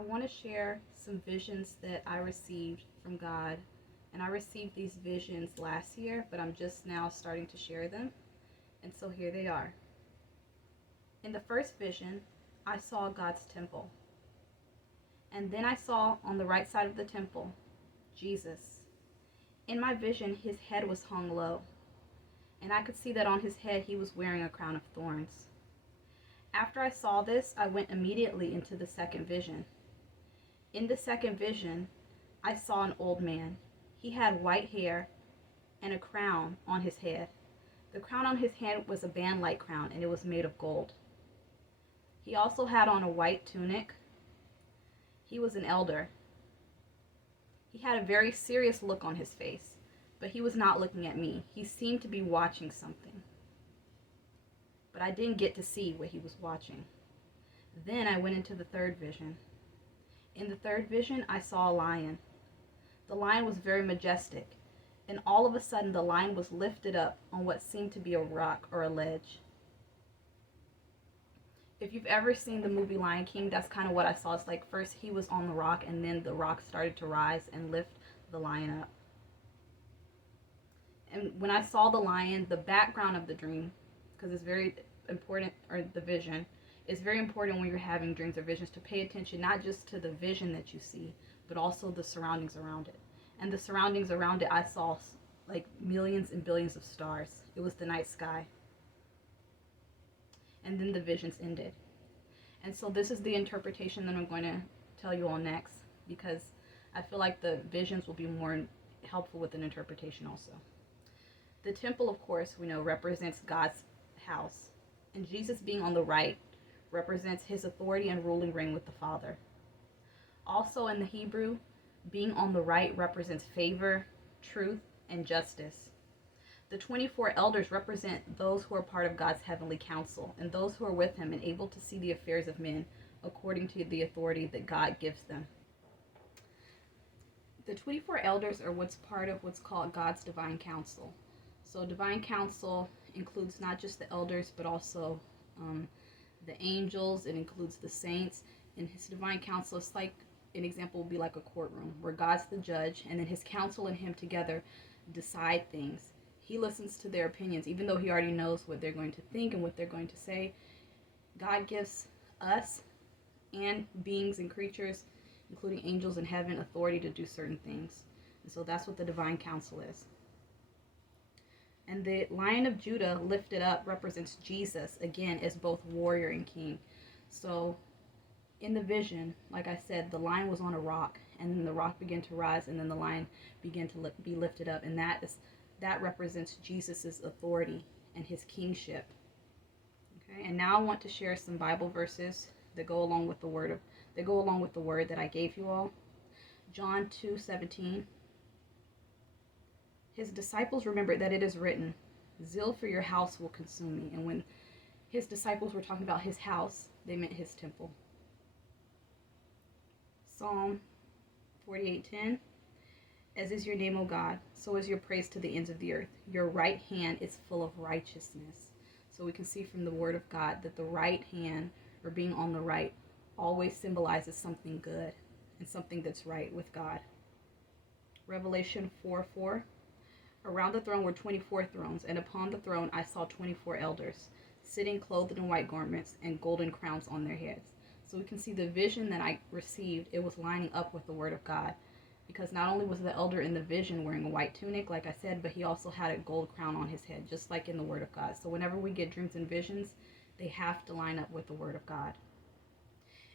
want to share some visions that I received from God. And I received these visions last year, but I'm just now starting to share them. And so here they are. In the first vision, I saw God's temple. And then I saw on the right side of the temple, Jesus. In my vision, his head was hung low. And I could see that on his head he was wearing a crown of thorns. After I saw this, I went immediately into the second vision. In the second vision, I saw an old man. He had white hair and a crown on his head. The crown on his head was a band-like crown, and it was made of gold. He also had on a white tunic. He was an elder. He had a very serious look on his face, but he was not looking at me. He seemed to be watching something. But I didn't get to see what he was watching. Then I went into the third vision. In the third vision, I saw a lion. The lion was very majestic, and all of a sudden the lion was lifted up on what seemed to be a rock or a ledge. If you've ever seen the movie Lion King, that's kind of what I saw. It's like first he was on the rock, and then the rock started to rise and lift the lion up. And when I saw the lion, the background of the dream, because it's very important, or the vision, it's very important when you're having dreams or visions to pay attention not just to the vision that you see, but also the surroundings around it. And the surroundings around it, I saw like millions and billions of stars. It was the night sky. And then the visions ended. And so this is the interpretation that I'm going to tell you all next, because I feel like the visions will be more helpful with an interpretation also. The temple, of course, we know represents God's house. And Jesus being on the right represents his authority and ruling reign with the Father. Also in the Hebrew, being on the right represents favor, truth, and justice. The 24 elders represent those who are part of God's heavenly council and those who are with him and able to see the affairs of men according to the authority that God gives them. The 24 elders are what's part of what's called God's divine council. So divine council includes not just the elders, but also the angels. It includes the saints. And his divine council is like, an example would be like a courtroom where God's the judge, and then his council and him together decide things. He listens to their opinions, even though he already knows what they're going to think and what they're going to say. God gives us and beings and creatures, including angels in heaven, authority to do certain things. And so that's what the divine council is. And the Lion of Judah lifted up represents Jesus, again, as both warrior and king. So in the vision, like I said, the lion was on a rock, and then the rock began to rise, and then the lion began to be lifted up. And that represents Jesus's authority and his kingship. Okay, and now I want to share some Bible verses that go along with the word that I gave you all. John 2:17. His disciples remembered that it is written, "Zeal for your house will consume me." And when his disciples were talking about his house, they meant his temple. Psalm 48:10. As is your name, O God, so is your praise to the ends of the earth. Your right hand is full of righteousness. So we can see from the word of God that the right hand, or being on the right, always symbolizes something good and something that's right with God. Revelation 4:4. Around the throne were 24 thrones, and upon the throne I saw 24 elders, sitting clothed in white garments and golden crowns on their heads. So we can see the vision that I received, it was lining up with the word of God. Because not only was the elder in the vision wearing a white tunic, like I said, but he also had a gold crown on his head, just like in the word of God. So whenever we get dreams and visions, they have to line up with the word of God.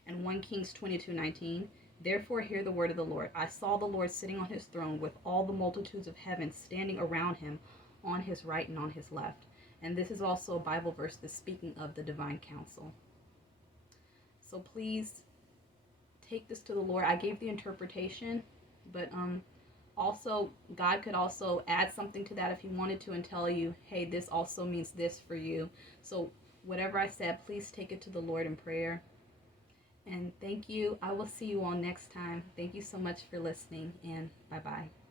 And 1 Kings 22:19. Therefore hear the word of the Lord. I saw the Lord sitting on his throne with all the multitudes of heaven standing around him on his right and on his left. And this is also a Bible verse that's speaking of the divine council. So please take this to the Lord. I gave the interpretation, but also God could also add something to that if he wanted to and tell you, hey, this also means this for you. So whatever I said, please take it to the Lord in prayer. And thank you. I will see you all next time. Thank you so much for listening, and bye-bye.